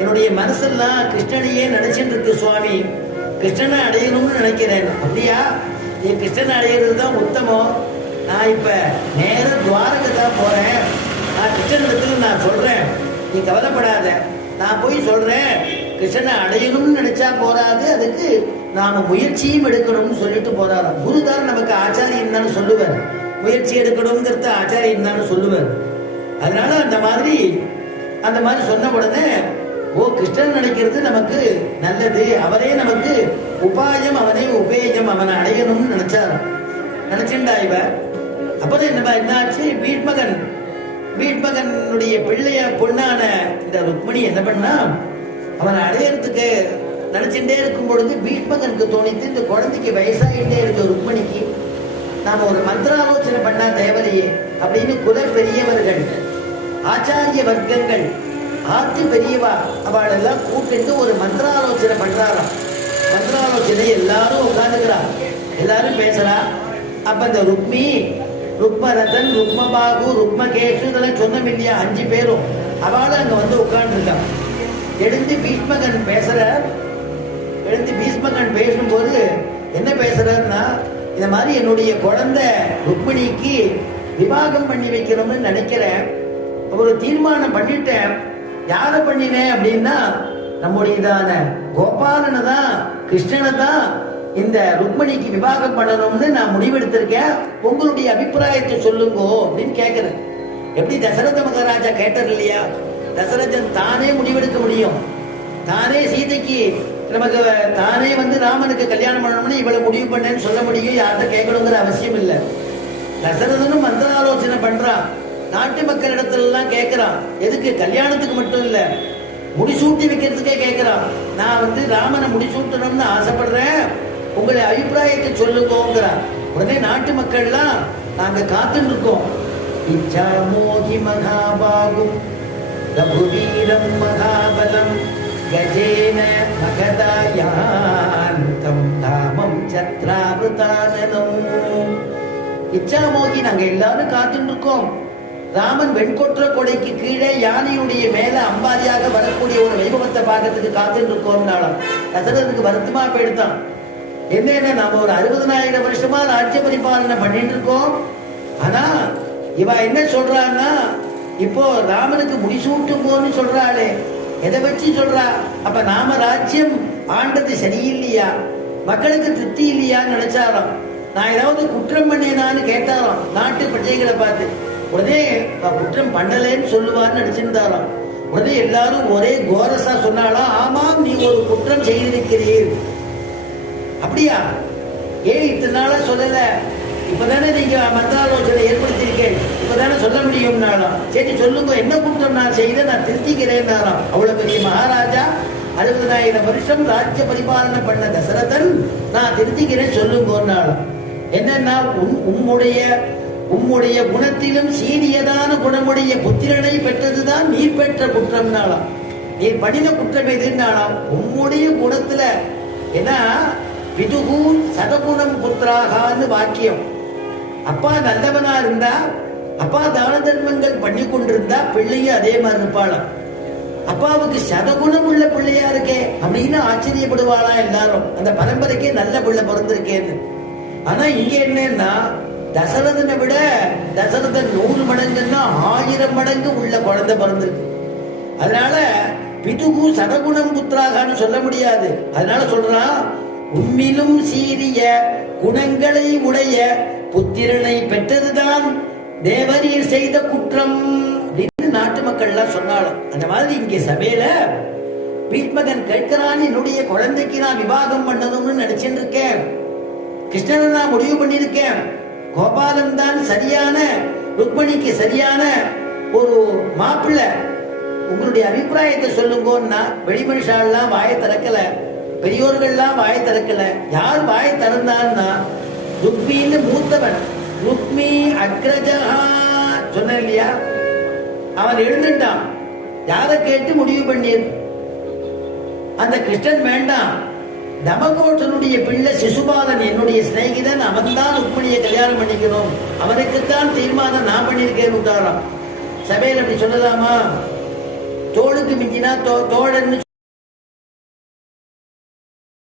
என்னுடைய மனசெல்லாம் கிருஷ்ணனையே நினைச்சிட்டு இருக்கு சுவாமி. கிருஷ்ணனை அடையணும்னு நினைக்கிறேன். அப்படியா? என் கிருஷ்ணனை அடையிறது தான் உத்தமம். நான் இப்ப நேர துவாரகை தான் போறேன். நான் கிருஷ்ணனிடத்துல நான் சொல்றேன், நீ கவலைப்படாத, நான் போய் சொல்றேன். கிருஷ்ணனை அடையணும்னு நினைச்சா போறாது, அதுக்கு நாம முயற்சியும் எடுக்கணும்னு சொல்லிட்டு போறாராம். குருதார் நமக்கு ஆச்சாரியன் தானே சொல்லுவார், முயற்சி எடுக்கணுங்கிறத ஆச்சாரியன் தானே சொல்லுவார். அதனால அந்த மாதிரி சொன்ன உடனே ஓ கிருஷ்ணன் நினைக்கிறது நமக்கு நல்லது, அவரே நமக்கு உபாயம், அவனே உபேயம், அவனை அடையணும்னு நினைச்சுண்டா இவ. அப்பதான் என்னாச்சு, வீட்மகனுடைய பிள்ளைய பொண்ணான இந்த ருக்மிணி என்ன பண்ணா, அவனை அடையறதுக்கு நினைச்சுட்டே இருக்கும் பொழுது வீட்மகனுக்கு தோணித்து, இந்த குழந்தைக்கு வயசாகிட்டே இருக்க ருக்மிணிக்கு நாம ஒரு மந்திராலோசனை பண்ணா தேவலையே அப்படின்னு குல பெரியவர்கள், ஆச்சாரிய வர்க்கங்கள், ஆத்து பெரியவா அவள் எல்லாம் கூப்பிட்டு ஒரு மந்திராலோசனை பண்றாராம். மந்திராலோசனை எல்லாரும் உட்காந்துக்கிறா, எல்லாரும் பேசுறா. அப்ப இந்த ருக்மரதன், ருக்மபாகு, ருக்மகேசு இதெல்லாம் சொன்னோம் இல்லையா, 5 பேரும் அவளும் அங்க வந்து உட்கார்ந்துருக்கான். எழுந்து பீஷ்மகன் பேசும்போது என்ன பேசுறாருன்னா, இந்த மாதிரி என்னுடைய குழந்தை ருக்மிணிக்கு விவாகம் பண்ணி வைக்கணும்னு நினைக்கிறேன், ஒரு தீர்மானம் பண்ணிட்டேன். யாரை பண்ணினேன் அப்படின்னா, நம்முடையதான கோபாலனை தான், கிருஷ்ணனை தான் இந்த ருக்மிணிக்கு விவாகம் பண்ணணும்னு நான் முடிவெடுத்திருக்கேன். உங்களுடைய அபிப்பிராயத்தை சொல்லுங்க அப்படின்னு கேட்கிறேன். எப்படி தசரத மகாராஜா கேட்டார் இல்லையா, தசரதன் தானே முடிவெடுக்க முடியும். தானே சீதைக்கு நமக்கு தானே வந்து ராமனுக்கு கல்யாணம் பண்ணணும்னு இவ்வளவு முடிவு பண்ணேன்னு சொல்ல முடியும், யார்கிட்ட கேட்கணுங்கிற அவசியம் இல்லை. தசரதனும் மந்திர ஆலோசனை பண்றான், நாட்டு மக்களிடத்துல எல்லாம் கேட்கிறான். எதுக்கு? கல்யாணத்துக்கு மட்டும் இல்ல, முடிசூட்டி வைக்கிறதுக்கே கேட்கிறான். நான் வந்து ராமனை முடிசூட்டணும்னு ஆசைப்படுறேன், உங்களுடைய அபிப்பிராயத்தை சொல்லுங்கிறான். உடனே நாட்டு மக்கள்லாம் நாங்க காத்துட்டு இருக்கோம். இச்சா மோகி மகாபாகும் ரகுவீரம் மகாபலம் கஜேன மகதாயாந்தம் தாமம் சத்ராவிருதானனம். இச்சாமோகி நாங்க எல்லாரும் காத்துட்டு இருக்கோம். ராமன் வெண்கொற்ற கொடைக்கு கீழே யானையுடைய மேல அம்பாதியாக வரக்கூடிய ஒரு வைபவத்தை பார்க்கறதுக்கு காத்துட்டு இருக்கோம்னாலும் தசரதுக்கு வருத்தமா போயிடுதான். என்ன நாம ஒரு 60,000 வருஷமா ராஜ்ய பரிபாலனை பண்ணிட்டு இருக்கோம். ஆனா இவ என்ன சொல்றான்னா, இப்போ ராமனுக்கு முடிசூட்டுமோன்னு சொல்றாளே, எதை வச்சு சொல்றா? அப்ப நாம ராஜ்யம் ஆண்டது சரியில்லையா, மக்களுக்கு திருப்தி இல்லையான்னு நினைச்சாராம். நான் ஏதாவது குற்றம் பண்ணேனான்னு கேட்டாராம் நாட்டு பிரஜைகளை பார்த்து. உடனே குற்றம் பண்ணலேன்னு சொல்லுவான்னு நினைச்சிருந்தாராம். உடனே எல்லாரும் ஒரே கோரஸா சொன்னாலாம், ஆமாம் நீ ஒரு குற்றம் செய்திருக்கிறீர். அப்படியா? ஏன் இத்தனை நாளா சொல்லல? இப்பதானே நீங்க மந்திராலோசனை ஏற்படுத்தியிருக்கேன், இப்பதானே சொல்ல முடியும்னாலாம். சரி சொல்லுங்க, என்ன குற்றம் நான் செய்த, நான் திருத்திக்கிறேன்னாராம். அவ்வளவு பெரிய மகாராஜா, 60,000 வருஷம் ராஜ்ய பரிபாலனை பண்ண தசரதன், நான் திருத்திக்கிறேன் சொல்லுங்கன்னாலும். என்னன்னா, உம்முடைய குணத்திலும் சீரியதான குணமுடைய புத்திரனை பெற்றதுதான் நீ பெற்ற குற்றம்னாலாம். நீ பண்ணின குற்றம் எதுனாலாம், உம்முடைய குணத்துல. ஏன்னா விதுகு சதகுணம் புத்திராகான்னு வாக்கியம். அப்பா நல்லவனா இருந்தா, அப்பா தான தர்மங்கள் பண்ணி கொண்டிருந்தா பிள்ளையும் அதே மாதிரி இருப்பாளாம். அப்பாவுக்கு சதகுணம் உள்ள பிள்ளையா இருக்கே அப்படின்னு ஆச்சரியப்படுவாளா எல்லாரும், அந்த பரம்பரைக்கே நல்ல பிள்ளை பிறந்திருக்கேன்னு. ஆனா இங்க என்னன்னா, தசரதனை விட தசரதன் 100 மடங்குன்னா 1000 மடங்கு உள்ள குழந்தை பிறந்திருக்கு. அதனால பிதுகு சதகுணம் புத்திராகான்னு சொல்ல முடியாது. அதனால சொல்றான், உம்மிலும் சீரிய குணங்களை உடைய புத்திரனை பெற்றதுதான் தேவரீர் செய்த குற்றம் அப்படின்னு நாட்டு மக்கள் எல்லாம் சொன்னாலும். அந்த மாதிரி இங்கே சபையில வீட்மகன் கேட்கிறான், என்னுடைய குழந்தைக்கு நான் விவாகம் பண்ணணும்னு நினைச்சுட்டு இருக்கேன், கிருஷ்ணனை நான் முடிவு பண்ணிருக்கேன், கோபாலன் தான் சரியான, ருக்மணிக்கு சரியான ஒரு மாப்பிள்ளை, உங்களுடைய அபிப்பிராயத்தை சொல்லுங்கன்னா. வெளி மனுஷாலாம் வாயை திறக்கல, பெரியோர்கள்லாம் வாயை திறக்கல. யார் வாயை திறந்தான்னா, ருக்மின்னு மூத்தவன், ருக்மி அக்ரஜா சொன்ன இல்லையா, அவன் எழுந்துட்டான். யாரை கேட்டு முடிவு பண்ணீர்? அந்த கிருஷ்ணன் வேண்டாம், தமகோட்டனுடைய பிள்ளை சிசுபாலன் என்னுடைய சிநேகிதன், அவன் தான் ருக்மிணியை கல்யாணம் பண்ணிக்கணும், அவனுக்குத்தான் தீர்மானம் நான் பண்ணியிருக்கேன். சபையில் அப்படி சொல்லலாமா? தோளுக்கு மிஞ்சினா தோழன்னு